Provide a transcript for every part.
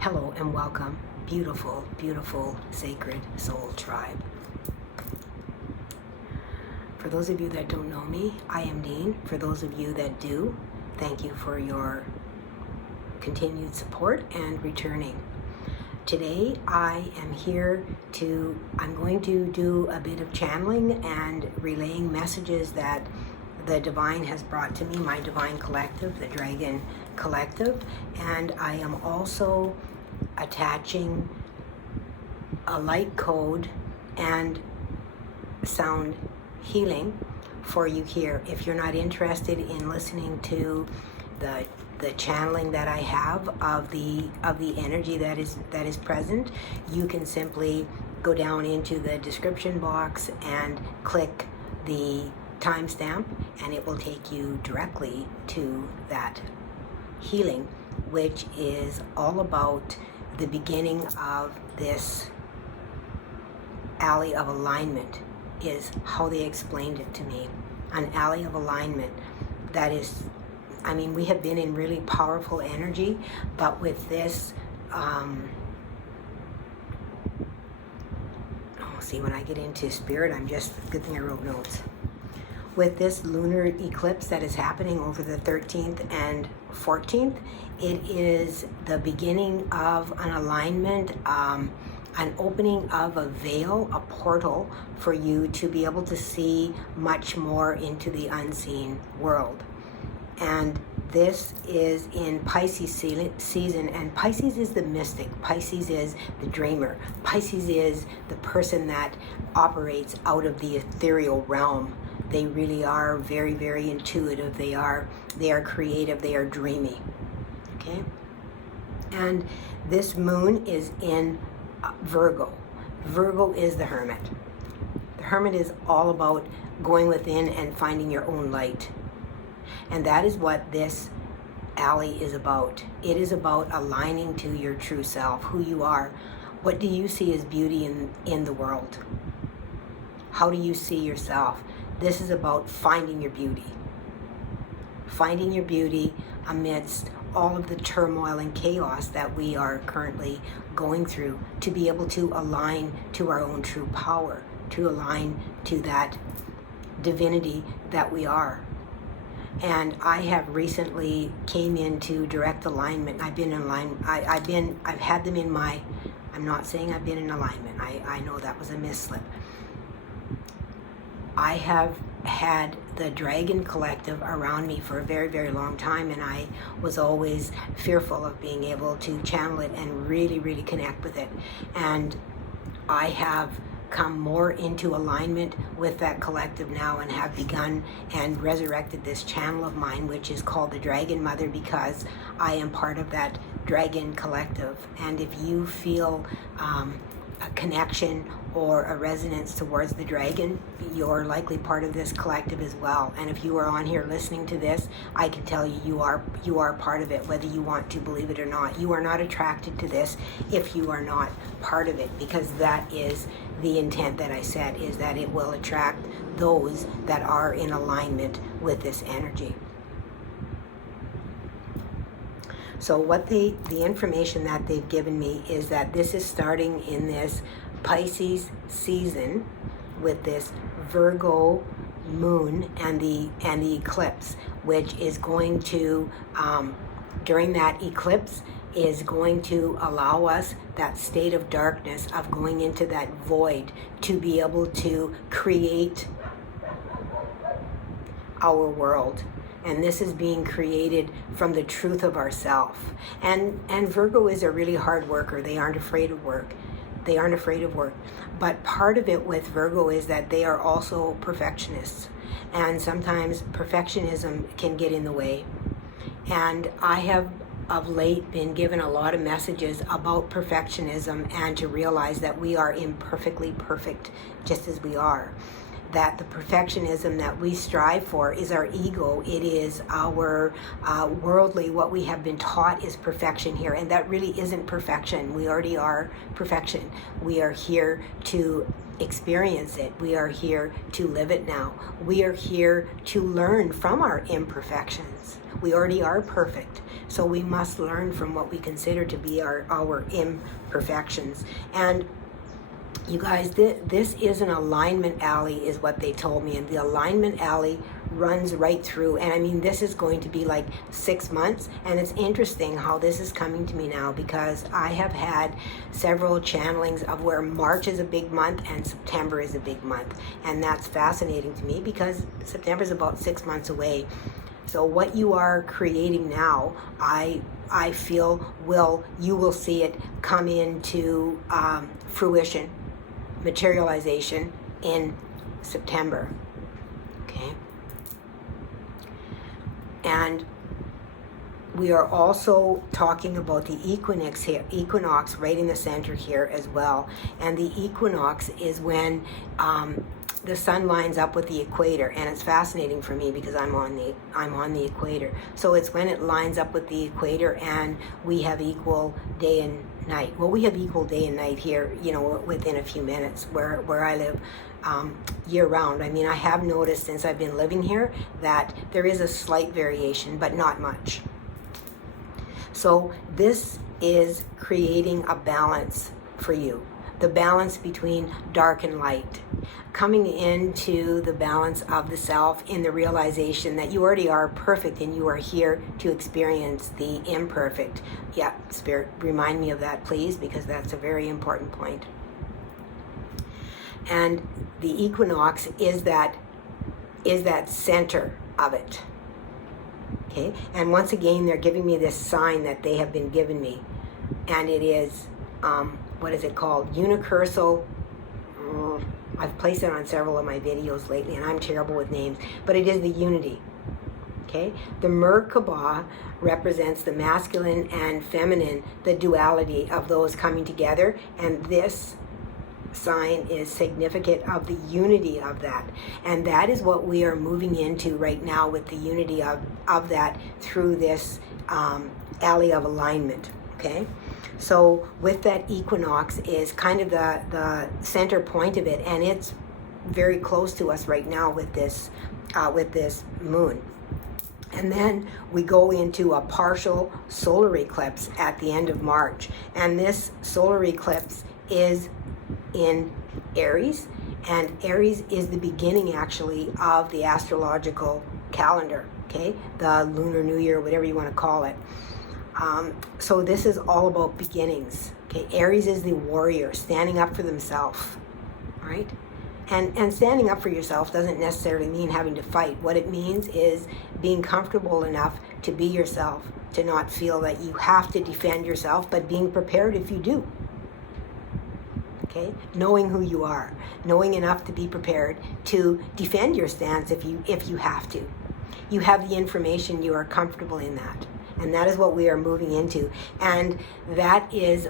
Hello and welcome, beautiful, beautiful, sacred soul tribe. For those of you that don't know me, I am Dene. For those of you that do, thank you for your continued support and returning. Today I'm going to do a bit of channeling and relaying messages that the divine has brought to me, my divine collective, the Dragon Collective, and I am also attaching a light code and sound healing for you here. If you're not interested in listening to the channeling that I have of the energy that is present, you can simply go down into the description box and click the timestamp, and it will take you directly to that healing, which is all about the beginning of this alley of alignment, is how they explained it to me. An alley of alignment that is, we have been in really powerful energy, but with this, see, when I get into spirit, good thing I wrote notes. With this lunar eclipse that is happening over the 13th and 14th, it is the beginning of an alignment, an opening of a veil, a portal for you to be able to see much more into the unseen world. And this is in Pisces season, and Pisces is the mystic. Pisces is the dreamer. Pisces is the person that operates out of the ethereal realm. They really are very, very intuitive. They are creative. They are dreamy. Okay? And this moon is in Virgo. Virgo is the hermit. The hermit is all about going within and finding your own light. And that is what this alley is about. It is about aligning to your true self, who you are. What do you see as beauty in the world? How do you see yourself? This is about finding your beauty. Finding your beauty amidst all of the turmoil and chaos that we are currently going through, to be able to align to our own true power, to align to that divinity that we are. And I have recently came into direct alignment. I've been in alignment. I've had them in my, I'm not saying I've been in alignment. I know that was a misslip. I have had the Dragon Collective around me for a very, very long time, and I was always fearful of being able to channel it and really, really connect with it. And I have come more into alignment with that collective now, and have begun and resurrected this channel of mine, which is called the Dragon Mother, because I am part of that Dragon Collective. And if you feel a connection or a resonance towards the dragon, you're likely part of this collective as well. And if you are on here listening to this, I can tell you, you are part of it, whether you want to believe it or not. You are not attracted to this if you are not part of it, because that is the intent that I said, is that it will attract those that are in alignment with this energy. So what the information that they've given me is that this is starting in this Pisces season with this Virgo moon and the eclipse, which is going to, during that eclipse, is going to allow us that state of darkness, of going into that void, to be able to create our world. And this is being created from the truth of ourself. And Virgo is a really hard worker. They aren't afraid of work. They aren't afraid of work. But part of it with Virgo is that they are also perfectionists. And sometimes perfectionism can get in the way. And I have of late been given a lot of messages about perfectionism, and to realize that we are imperfectly perfect just as we are. that the perfectionism that we strive for is our ego. It is our worldly, what we have been taught is perfection here, and that really isn't perfection. We already are perfection. We are here to experience it. We are here to live it now. We are here to learn from our imperfections. We already are perfect, so we must learn from what we consider to be our imperfections. And you guys, this is an alignment alley, is what they told me, and the alignment alley runs right through. And I mean, this is going to be like 6 months, and it's interesting how this is coming to me now, because I have had several channelings of where March is a big month and September is a big month, and that's fascinating to me because September is about 6 months away. So what you are creating now, I feel you will see it come into fruition, materialization in September. Okay. And we are also talking about the equinox here, equinox right in the center here as well. And the equinox is when the sun lines up with the equator, and it's fascinating for me because I'm on the equator. So it's when it lines up with the equator, and we have equal day and night. Well, we have equal day and night here, you know, within a few minutes where I live year round. I mean, I have noticed since I've been living here that there is a slight variation, but not much. So this is creating a balance for you. The balance between dark and light, coming into the balance of the self in the realization that you already are perfect and you are here to experience the imperfect. Yeah, Spirit, remind me of that, please, because that's a very important point. And the equinox is that center of it. Okay, and once again, they're giving me this sign that they have been given me, and it is what is it called? Unicursal. I've placed it on several of my videos lately, and I'm terrible with names, but it is the unity. Okay? The Merkaba represents the masculine and feminine, the duality of those coming together, and this sign is significant of the unity of that. And that is what we are moving into right now, with the unity of that through this alley of alignment. Okay? So with that equinox is kind of the center point of it, and it's very close to us right now with this moon. And then we go into a partial solar eclipse at the end of March, and this solar eclipse is in Aries, and Aries is the beginning actually of the astrological calendar, okay, the Lunar New Year, whatever you want to call it. So this is all about beginnings. Okay, Aries is the warrior standing up for themselves, right? And standing up for yourself doesn't necessarily mean having to fight. What it means is being comfortable enough to be yourself, to not feel that you have to defend yourself, but being prepared if you do. Okay, knowing who you are, knowing enough to be prepared to defend your stance if you have to. You have the information, you are comfortable in that. And that is what we are moving into, and that is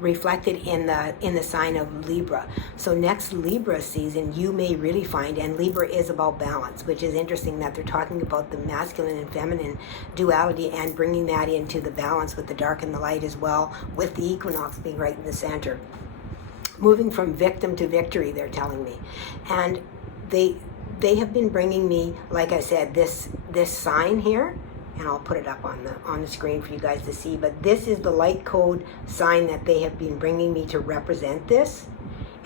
reflected in the sign of Libra. So next Libra season, you may really find, and Libra is about balance, which is interesting that they're talking about the masculine and feminine duality and bringing that into the balance with the dark and the light as well, with the equinox being right in the center. Moving from victim to victory, they're telling me, and they have been bringing me, like I said, this sign here. And I'll put it up on the screen for you guys to see. But this is the light code sign that they have been bringing me to represent this.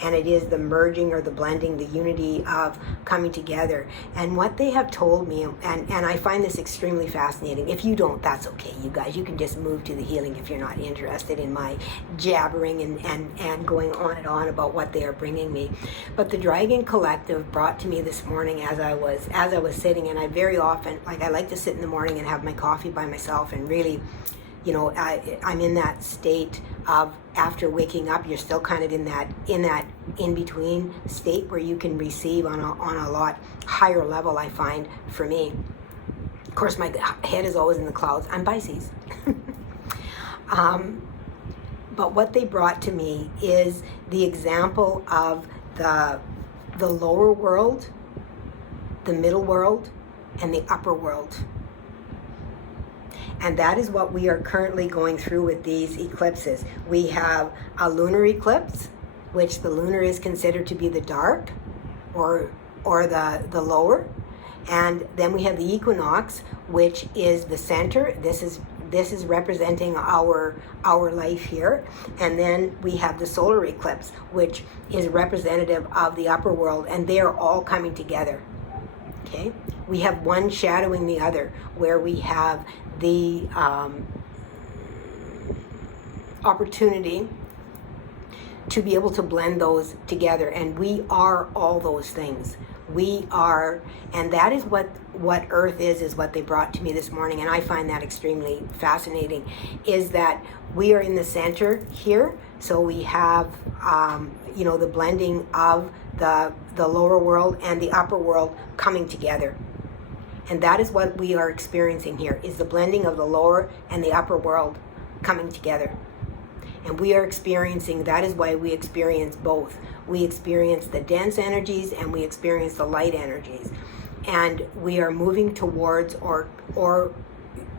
And it is the merging or the blending, the unity of coming together. And what they have told me, and I find this extremely fascinating. If you don't, that's okay, you guys. You can just move to the healing if you're not interested in my jabbering and going on and on about what they are bringing me. But the Dragon Collective brought to me this morning as I was sitting, and I very often, like, I like to sit in the morning and have my coffee by myself and really, you know, I'm in that state of, after waking up, you're still kind of in that in-between state where you can receive on a lot higher level, I find, for me. Of course, my head is always in the clouds. I'm Pisces. But what they brought to me is the example of the the lower world, the middle world, and the upper world. And that is what we are currently going through with these eclipses. We have a lunar eclipse, which the lunar is considered to be the dark, or the lower. And then we have the equinox, which is the center. This is representing our life here. And then we have the solar eclipse, which is representative of the upper world, and they are all coming together. Okay? We have one shadowing the other, where we have the opportunity to be able to blend those together. And we are all those things. We are, and that is what Earth is what they brought to me this morning, and I find that extremely fascinating, is that we are in the center here. So we have, the blending of the lower world and the upper world coming together. And that is what we are experiencing here, is the blending of the lower and the upper world coming together. And we are experiencing, that is why we experience both. We experience the dense energies and we experience the light energies. And we are moving towards,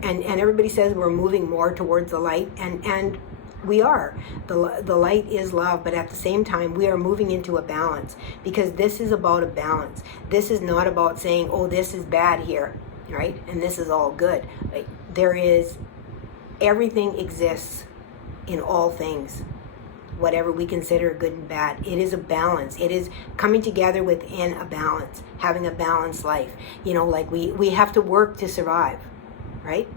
and everybody says we're moving more towards the light, and we are. The light is love, but at the same time, we are moving into a balance, because this is about a balance. This is not about saying, oh, this is bad here, right? And this is all good. Like, everything exists in all things, whatever we consider good and bad. It is a balance. It is coming together within a balance, having a balanced life. Like we have to work to survive, right?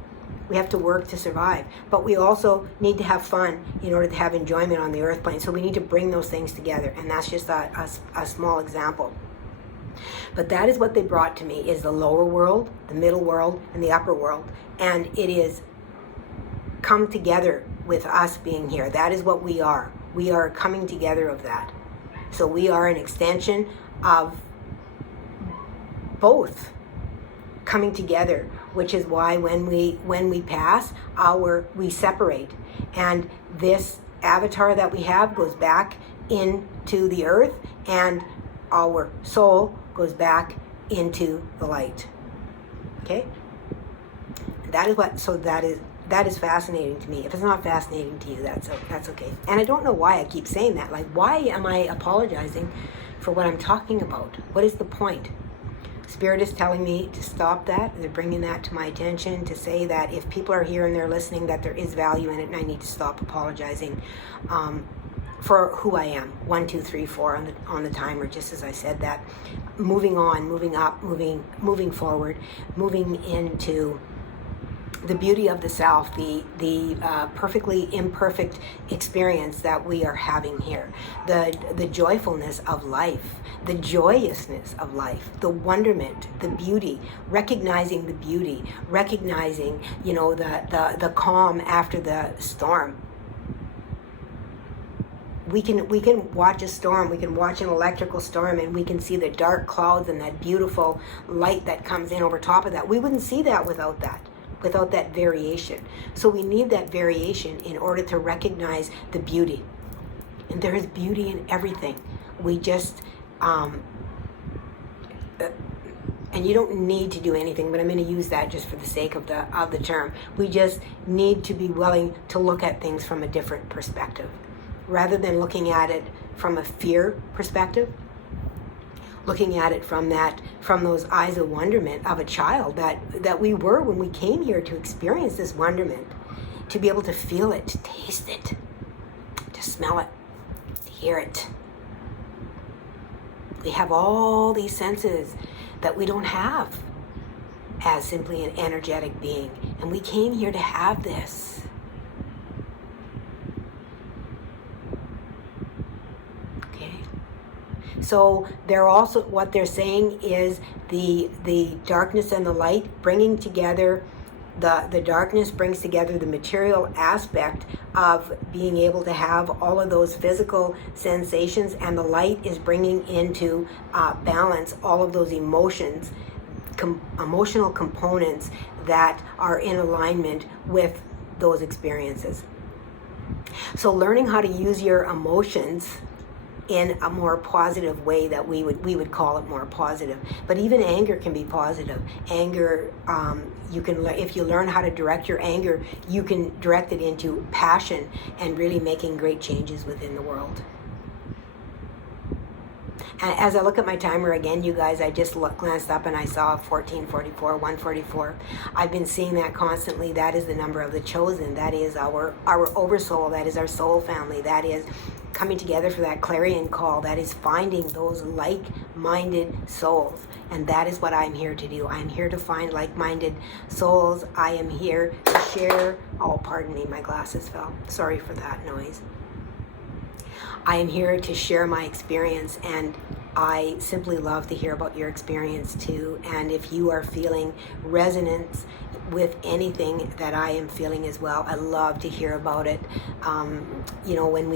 We have to work to survive, but we also need to have fun in order to have enjoyment on the earth plane. So we need to bring those things together, and that's just a small example. But that is what they brought to me, is the lower world, the middle world, and the upper world. And it is come together with us being here. That is what we are. We are coming together of that. So we are an extension of both coming together, which is why when we pass, we separate. And this avatar that we have goes back into the earth, and our soul goes back into the light. Okay? That is fascinating to me. If it's not fascinating to you, that's okay. And I don't know why I keep saying that. Like, why am I apologizing for what I'm talking about? What is the point? Spirit is telling me to stop that. They're bringing that to my attention, to say that if people are here and they're listening, that there is value in it, and I need to stop apologizing for who I am. 1, 2, 3, 4 on the timer, just as I said that. Moving on, moving up, moving forward, moving into the beauty of the self, the perfectly imperfect experience that we are having here, the joyfulness of life, the joyousness of life, the wonderment, the beauty, recognizing the beauty, recognizing, the calm after the storm. We can watch a storm, we can watch an electrical storm, and we can see the dark clouds and that beautiful light that comes in over top of that. We wouldn't see that without that variation. So we need that variation in order to recognize the beauty. And there is beauty in everything. We just, and you don't need to do anything, but I'm going to use that just for the sake of the term. We just need to be willing to look at things from a different perspective, rather than looking at it from a fear perspective. Looking at it from those eyes of wonderment of a child that we were when we came here to experience this wonderment, to be able to feel it, to taste it, to smell it, to hear it. We have all these senses that we don't have as simply an energetic being, and we came here to have this. So they're also, what they're saying is the darkness and the light bringing together, the darkness brings together the material aspect of being able to have all of those physical sensations, and the light is bringing into balance all of those emotions, emotional components that are in alignment with those experiences. So learning how to use your emotions in a more positive way that we would call it more positive. But even anger can be positive. Anger, you can, if you learn how to direct your anger, you can direct it into passion and really making great changes within the world. And as I look at my timer again, you guys, I just glanced up and I saw 1444, 144. I've been seeing that constantly. That is the number of the chosen. That is our oversoul. That is our soul family. That is coming together for that clarion call. That is finding those like-minded souls. And that is what I'm here to do. I'm here to find like-minded souls. I am here to share. Oh, pardon me, my glasses fell. Sorry for that noise. I am here to share my experience, and I simply love to hear about your experience too. And if you are feeling resonance with anything that I am feeling as well, I love to hear about it. You know, when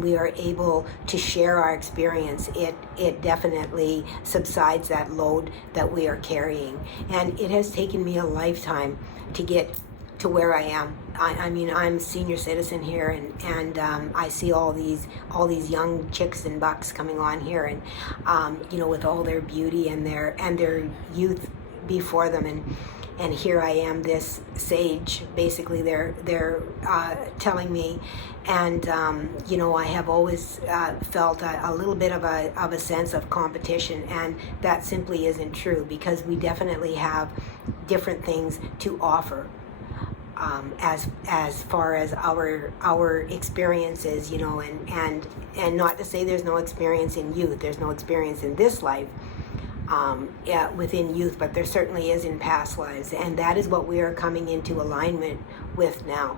we are able to share our experience, it definitely subsides that load that we are carrying. And it has taken me a lifetime to get to where I am. I mean, I'm a senior citizen here, and I see all these young chicks and bucks coming on here, and you know, with all their beauty and their youth before them, and here I am, this sage. Basically, they're telling me, and you know, I have always felt a little bit of a sense of competition, and that simply isn't true, because we definitely have different things to offer. As far as our experiences, you know, and not to say there's no experience in youth, there's no experience in this life, within youth, but there certainly is in past lives, and that is what we are coming into alignment with now,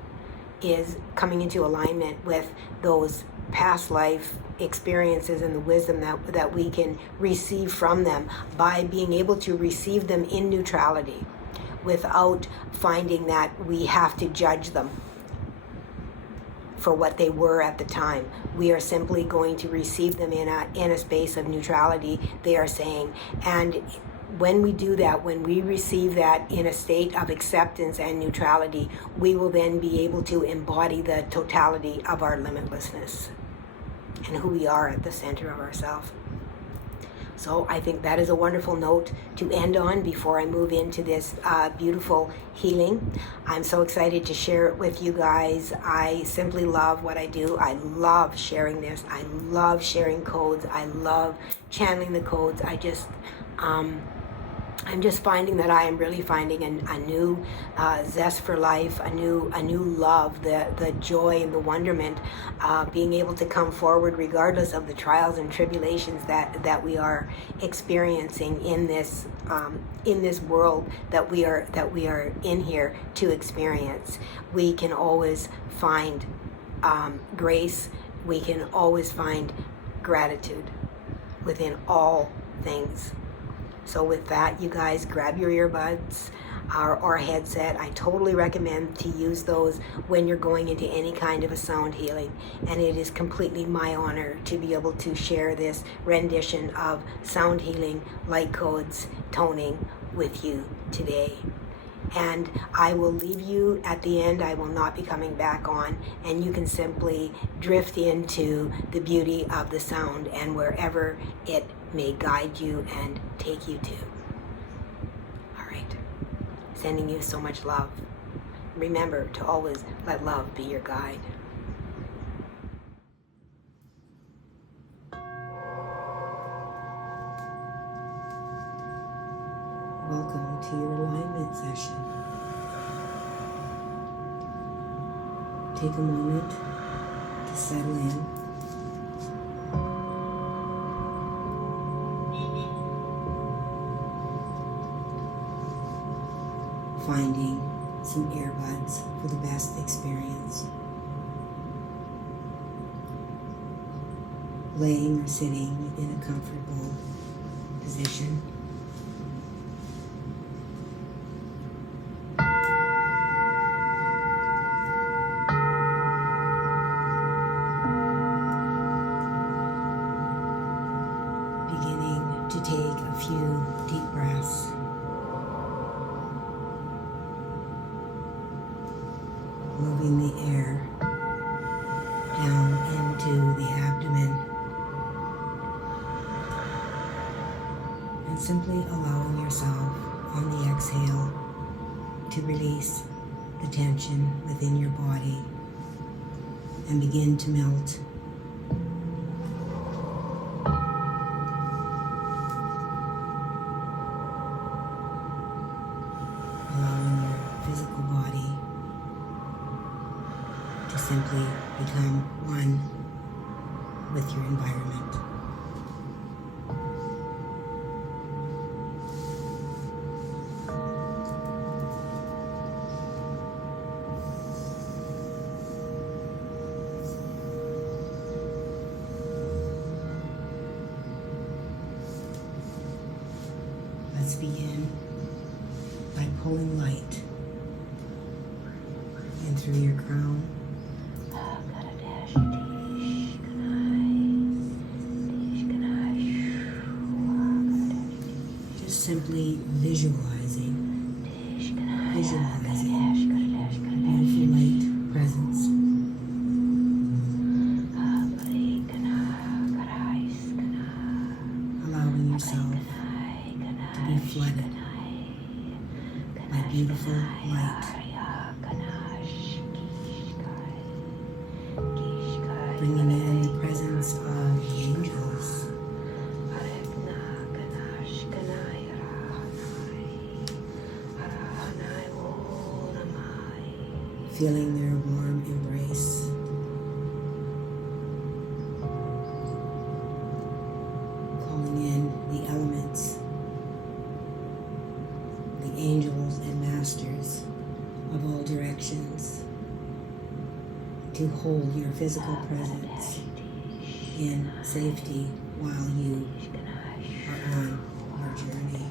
is coming into alignment with those past life experiences and the wisdom that we can receive from them by being able to receive them in neutrality, without finding that we have to judge them for what they were at the time. We are simply going to receive them in a space of neutrality, they are saying. And when we do that, when we receive that in a state of acceptance and neutrality, we will then be able to embody the totality of our limitlessness and who we are at the center of ourselves. So I think that is a wonderful note to end on before I move into this beautiful healing. I'm so excited to share it with you guys. I simply love what I do. I love sharing this. I love sharing codes. I love channeling the codes. I'm just finding that I am really finding a new zest for life, a new love, the joy and the wonderment, being able to come forward regardless of the trials and tribulations that we are experiencing in this world that we are in here to experience. We can always find grace. We can always find gratitude within all things. So with that, you guys, grab your earbuds or a headset. I totally recommend to use those when you're going into any kind of a sound healing. And it is completely my honor to be able to share this rendition of sound healing, light codes, toning with you today. And I will leave you at the end. I will not be coming back on, and you can simply drift into the beauty of the sound and wherever it may guide you and take you to. All right. Sending you so much love. Remember to always let love be your guide. Welcome to your alignment session. Take a moment to settle in. Finding some earbuds for the best experience. Laying or sitting in a comfortable position. To take a few deep breaths. Moving the air down into the abdomen, simply allowing yourself on the exhale to release the tension within your body and begin to melt. Allowing your physical body to simply become one with your environment. Let's begin by pulling light in through your crown. Just simply visualizing a beautiful light presence. Allowing yourself to be flooded by beautiful light. Bringing in the presence of the angels. Feeling their warm embrace. Calling in the elements, the angels and masters of all directions to hold your physical presence in safety while you are on your journey.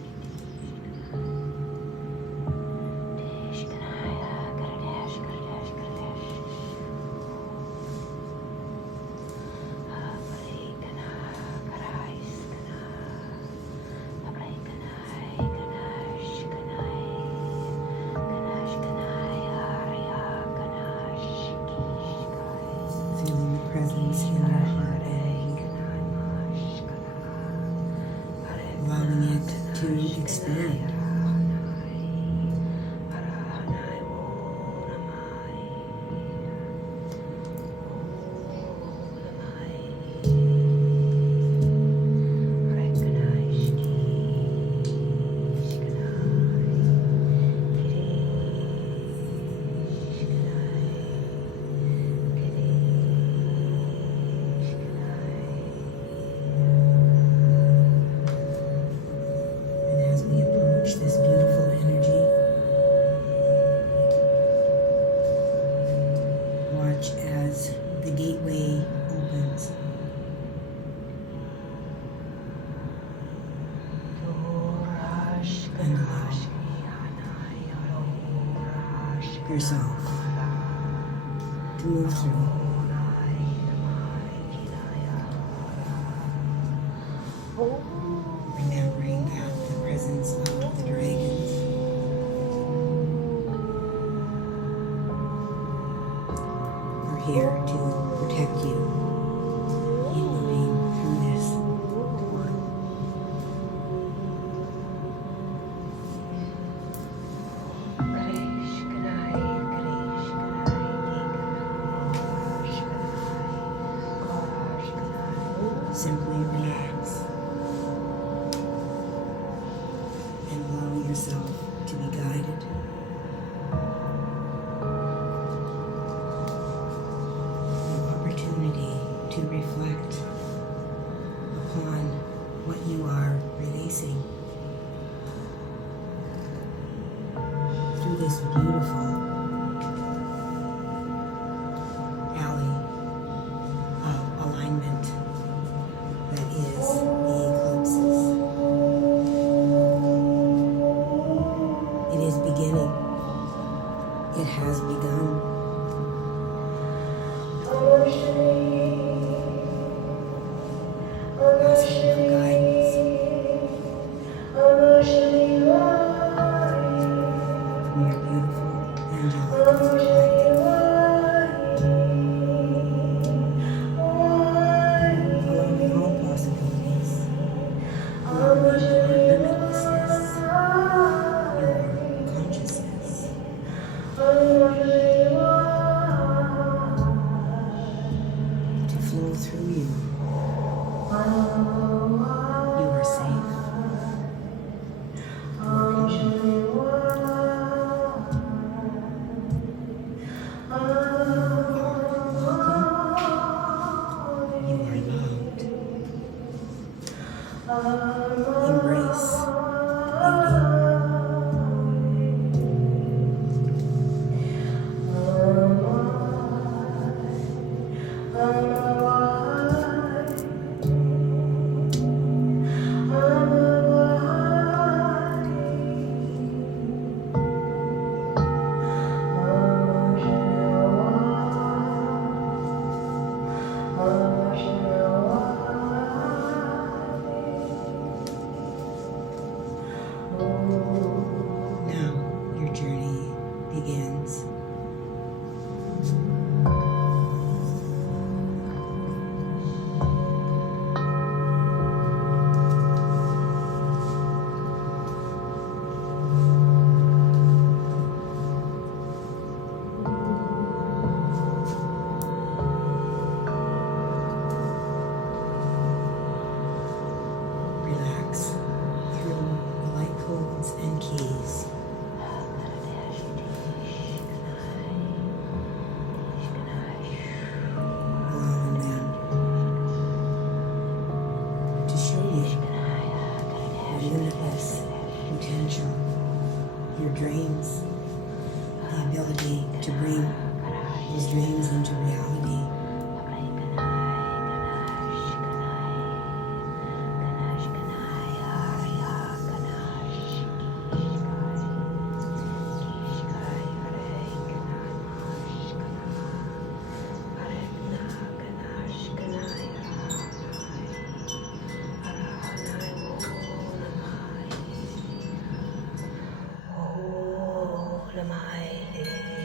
Feeling the presence in your heart and allowing it to expand. This beautiful energy. Watch as the gateway opens. And allow yourself to move through. Remembering that the presence of the dragons are here to protect you in moving through this tour. Simply relax and allow yourself to be guided. An opportunity to reflect upon what you are releasing through this beautiful alley of alignment that is the eclipses. It is beginning. It has begun. Asking for guidance from your beautiful angelic light. Allowing all possibilities. Allowing your limits. your dreams, the ability to bring those dreams into reality. Namah